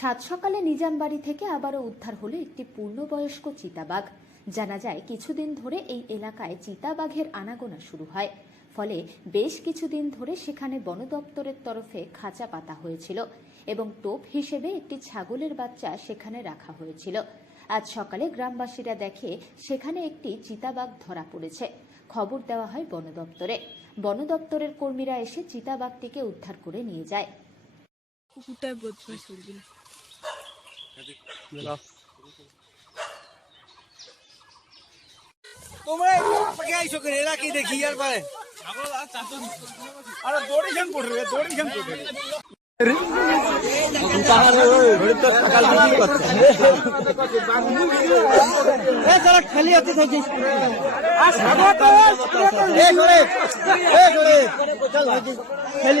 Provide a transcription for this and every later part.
সাত সকালে নিজাম বাড়ি থেকে আবারও উদ্ধার হলো একটি পূর্ণবয়স্ক চিতাবাঘ। জানা যায়, কিছুদিন ধরে এই এলাকায় চিতাবাঘের আনাগোনা শুরু হয়। ফলে বেশ কিছুদিন ধরে সেখানে বন দপ্তরের তরফে খাঁচা পাতা হয়েছিল এবং টোপ হিসেবে একটি ছাগলের বাচ্চা সেখানে রাখা হয়েছিল। আজ সকালে গ্রামবাসীরা দেখে সেখানে একটি চিতাবাঘ ধরা পড়েছে। খবর দেওয়া হয় বন দপ্তরে বন দপ্তরের কর্মীরা এসে চিতাবাঘটিকে উদ্ধার করে নিয়ে যায়। তোমরা পাকে আইসো করে এরা কি দেখি আর পারে? আরে দড়ি খান খালি আছে তো এ করে এ করে চল খেলি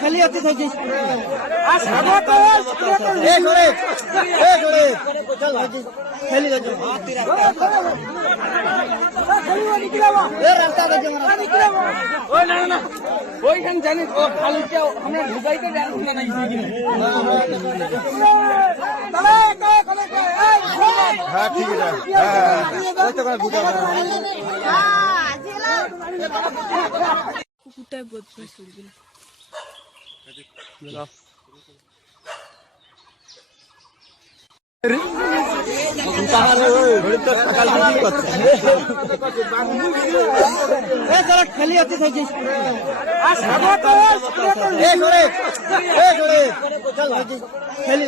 খালি আছে তো এ করে এ করে চল খেলি রাস্তা ওই না না ওইখান জানি ও খালুটা আমরা ঢুকাইতে জানি না হ্যাঁ ঠিক আছে। হ্যাঁ কুকুরটায় বদমাস করছিল খালি আছে তো এ করে এ খেলি